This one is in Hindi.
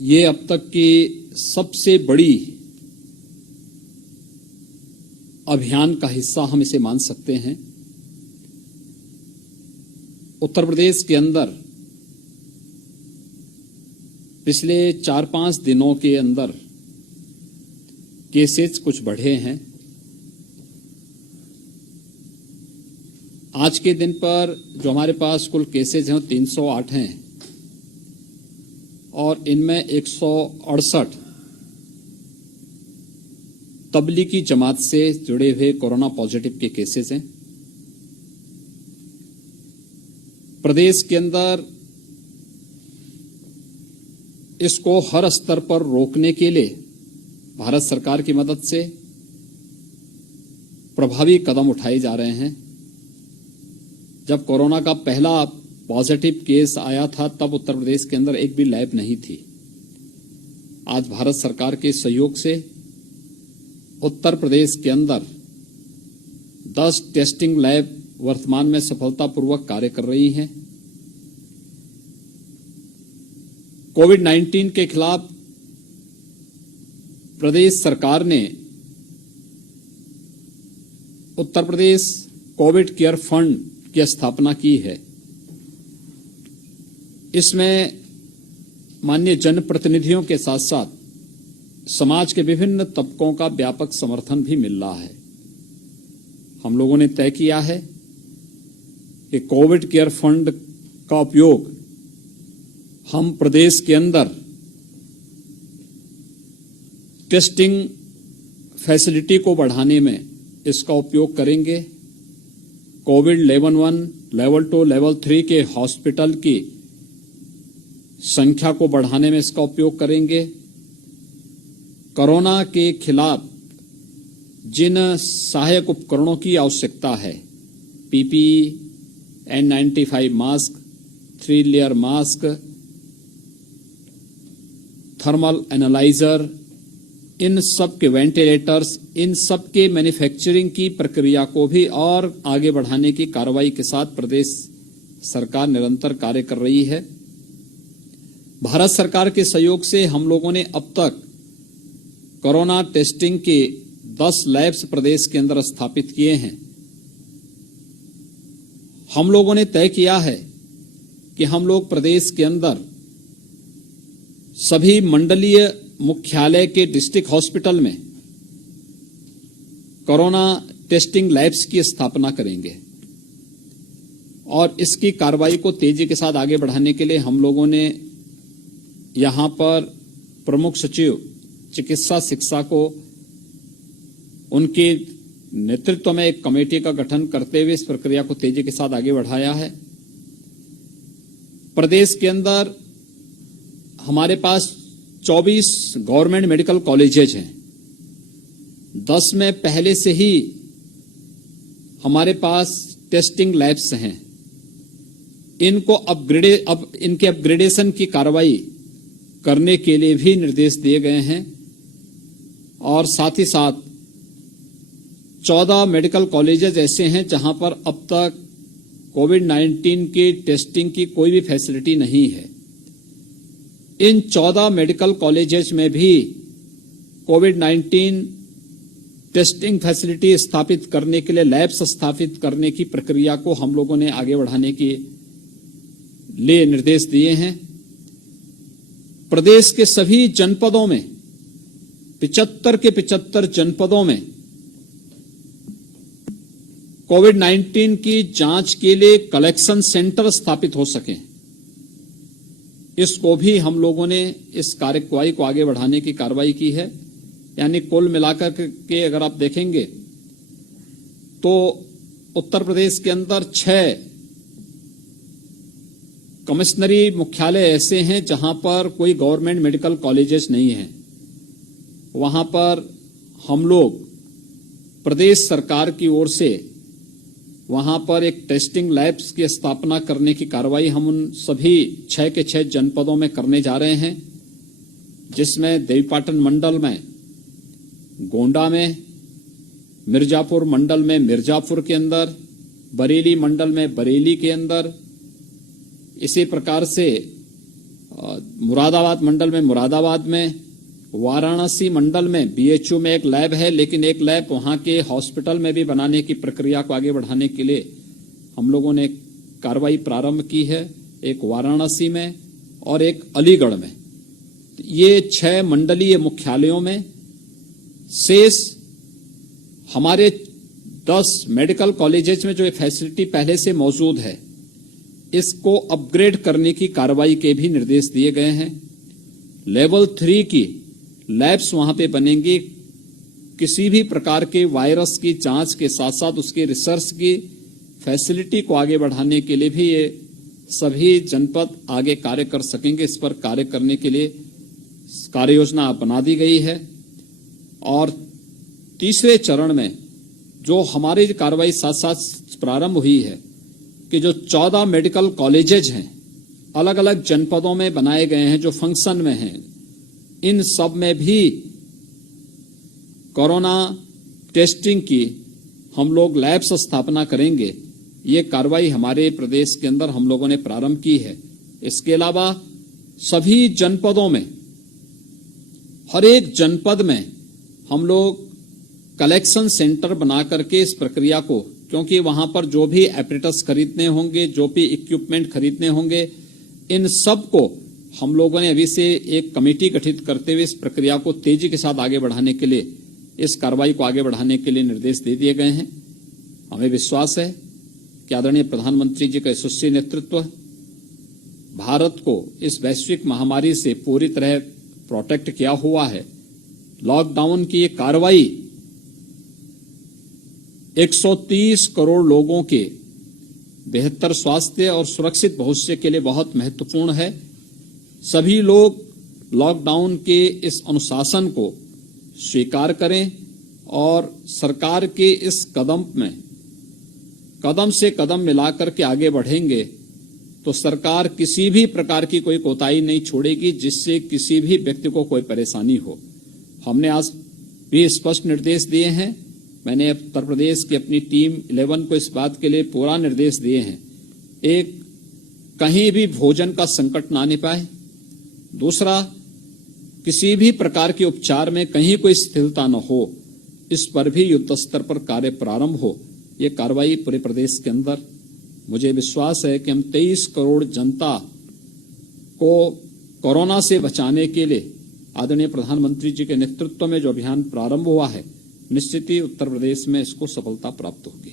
ये अब तक की सबसे बड़ी अभियान का हिस्सा हम इसे मान सकते हैं। उत्तर प्रदेश के अंदर पिछले 4-5 दिनों के अंदर केसेस कुछ बढ़े हैं। आज के दिन पर जो हमारे पास कुल केसेज हैं 308 हैं और इनमें 168 तबलीगी जमात से जुड़े हुए कोरोना पॉजिटिव के केसेस हैं। प्रदेश के अंदर इसको हर स्तर पर रोकने के लिए भारत सरकार की मदद से प्रभावी कदम उठाए जा रहे हैं। जब कोरोना का पहला पॉजिटिव केस आया था तब उत्तर प्रदेश के अंदर एक भी लैब नहीं थी। आज भारत सरकार के सहयोग से उत्तर प्रदेश के अंदर 10 टेस्टिंग लैब वर्तमान में सफलतापूर्वक कार्य कर रही हैं। कोविड-19 के खिलाफ प्रदेश सरकार ने Uttar Pradesh Covid care fund की स्थापना की है। इसमें माननीय जनप्रतिनिधियों के साथ साथ समाज के विभिन्न तबकों का व्यापक समर्थन भी मिल रहा है। हम लोगों ने तय किया है कि कोविड केयर फंड का उपयोग हम प्रदेश के अंदर टेस्टिंग फैसिलिटी को बढ़ाने में इसका उपयोग करेंगे। कोविड लेवल 1, लेवल 2, लेवल 3 के हॉस्पिटल की संख्या को बढ़ाने में इसका उपयोग करेंगे। कोरोना के खिलाफ जिन सहायक उपकरणों की आवश्यकता है, PPE, N95 mask, 3 layer mask, thermal analyser, इन सब के वेंटिलेटर्स, इन सब के मैन्युफैक्चरिंग की प्रक्रिया को भी और आगे बढ़ाने की कार्रवाई के साथ प्रदेश सरकार निरंतर कार्य कर रही है। भारत सरकार के सहयोग से हम लोगों ने अब तक कोरोना टेस्टिंग के 10 लैब्स प्रदेश के अंदर स्थापित किए हैं। हम लोगों ने तय किया है कि हम लोग प्रदेश के अंदर सभी मंडलीय मुख्यालय के डिस्ट्रिक्ट हॉस्पिटल में कोरोना टेस्टिंग लैब्स की स्थापना करेंगे और इसकी कार्रवाई को तेजी के साथ आगे बढ़ाने के लिए हम लोगों ने यहां पर प्रमुख सचिव चिकित्सा शिक्षा को उनके नेतृत्व में एक कमेटी का गठन करते हुए इस प्रक्रिया को तेजी के साथ आगे बढ़ाया है। प्रदेश के अंदर हमारे पास 24 गवर्नमेंट मेडिकल कॉलेजेज हैं। 10 में पहले से ही हमारे पास टेस्टिंग लैब्स हैं। अब इनके अपग्रेडेशन की कार्रवाई करने के लिए भी निर्देश दिए गए हैं और साथ ही साथ 14 मेडिकल कॉलेजेज ऐसे हैं जहां पर अब तक कोविड-19 की टेस्टिंग की कोई भी फैसिलिटी नहीं है। इन 14 मेडिकल कॉलेजेस में भी कोविड-19 टेस्टिंग फैसिलिटी स्थापित करने के लिए लैब्स स्थापित करने की प्रक्रिया को हम लोगों ने आगे बढ़ाने के लिए निर्देश दिए हैं। प्रदेश के सभी जनपदों में 75 के 75 जनपदों में कोविड-19 की जांच के लिए कलेक्शन सेंटर स्थापित हो सके, इसको भी हम लोगों ने इस कार्यवाही को आगे बढ़ाने की कार्रवाई की है। यानी कुल मिलाकर के अगर आप देखेंगे तो उत्तर प्रदेश के अंदर 6 कमिश्नरी मुख्यालय ऐसे हैं जहां पर कोई गवर्नमेंट मेडिकल कॉलेजेस नहीं है। वहां पर हम लोग प्रदेश सरकार की ओर से वहां पर एक टेस्टिंग लैब्स की स्थापना करने की कार्रवाई हम उन सभी 6 के 6 जनपदों में करने जा रहे हैं, जिसमें देवीपाटन मंडल में गोंडा में, मिर्जापुर मंडल में मिर्जापुर के अंदर, बरेली मंडल में बरेली के अंदर, इसी प्रकार से मुरादाबाद मंडल में मुरादाबाद में, वाराणसी मंडल में बीएचयू में एक लैब है, लेकिन एक लैब वहां के हॉस्पिटल में भी बनाने की प्रक्रिया को आगे बढ़ाने के लिए हम लोगों ने कार्रवाई प्रारंभ की है, एक वाराणसी में और एक अलीगढ़ में। ये 6 मंडलीय मुख्यालयों में शेष हमारे 10 मेडिकल कॉलेजेस में जो ये फैसिलिटी पहले से मौजूद है, इसको अपग्रेड करने की कार्रवाई के भी निर्देश दिए गए हैं। लेवल 3 की लैब्स वहां पे बनेंगी। किसी भी प्रकार के वायरस की जांच के साथ साथ उसकी रिसर्च की फैसिलिटी को आगे बढ़ाने के लिए भी ये सभी जनपद आगे कार्य कर सकेंगे। इस पर कार्य करने के लिए कार्य योजना बना दी गई है। और तीसरे चरण में जो हमारी कार्रवाई साथ साथ प्रारंभ हुई है कि जो 14 मेडिकल कॉलेजेज हैं, अलग अलग जनपदों में बनाए गए हैं, जो फंक्शन में हैं, इन सब में भी कोरोना टेस्टिंग की हम लोग लैब्स स्थापना करेंगे। ये कार्रवाई हमारे प्रदेश के अंदर हम लोगों ने प्रारंभ की है। इसके अलावा सभी जनपदों में, हर एक जनपद में हम लोग कलेक्शन सेंटर बना करके इस प्रक्रिया को, क्योंकि वहां पर जो भी एपरेटस खरीदने होंगे, जो भी इक्विपमेंट खरीदने होंगे, इन सब को हम लोगों ने अभी से एक कमेटी गठित करते हुए इस प्रक्रिया को तेजी के साथ आगे बढ़ाने के लिए, इस कार्रवाई को आगे बढ़ाने के लिए निर्देश दे दिए गए हैं। हमें विश्वास है कि आदरणीय प्रधानमंत्री जी का यशस्वी नेतृत्व भारत को इस वैश्विक महामारी से पूरी तरह प्रोटेक्ट किया हुआ है। लॉकडाउन की ये कार्रवाई 130 करोड़ लोगों के बेहतर स्वास्थ्य और सुरक्षित भविष्य के लिए बहुत महत्वपूर्ण है। सभी लोग लॉकडाउन के इस अनुशासन को स्वीकार करें और सरकार के इस कदम में कदम से कदम मिलाकर के आगे बढ़ेंगे तो सरकार किसी भी प्रकार की कोई कोताही नहीं छोड़ेगी जिससे किसी भी व्यक्ति को कोई परेशानी हो। हमने आज भी स्पष्ट निर्देश दिए हैं। मैंने उत्तर प्रदेश की अपनी टीम 11 को इस बात के लिए पूरा निर्देश दिए हैं, एक, कहीं भी भोजन का संकट ना आने पाए। दूसरा, किसी भी प्रकार के उपचार में कहीं कोई शिथिलता न हो, इस पर भी युद्ध स्तर पर कार्य प्रारंभ हो। ये कार्रवाई पूरे प्रदेश के अंदर, मुझे विश्वास है कि हम 23 करोड़ जनता को कोरोना से बचाने के लिए आदरणीय प्रधानमंत्री जी के नेतृत्व में जो अभियान प्रारंभ हुआ है, निश्चित ही उत्तर प्रदेश में इसको सफलता प्राप्त होगी।